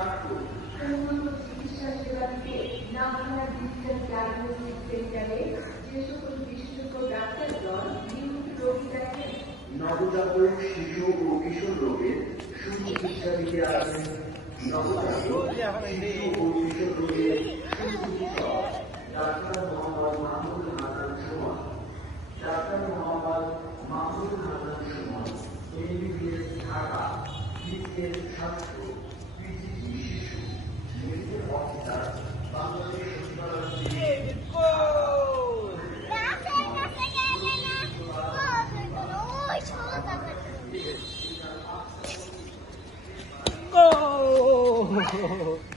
উন্নত চিকিৎসা সেবা দিতে নামখানা ডিজিটাল ডায়াগনস্টিক সেন্টারে যে সকল বিশেষজ্ঞ ডাক্তারগণ নিয়মিত রোগী দেখেন। নবজাতক শিশু ও কিশোর রোগের সুচিকিৎসা দিতে আসেন নবজাতক শিশু ও কিশোর রোগের সুচিকিৎসক doctor Mohammad Mahmudul Hasan Sumon. Doctor Mohammad Mahmudul Hasan Sumon MBBS Dhaka, BCS স্বাস্থ্য, PGT শিশু, মেডিকেল অফিসার, বাংলাদেশ Go!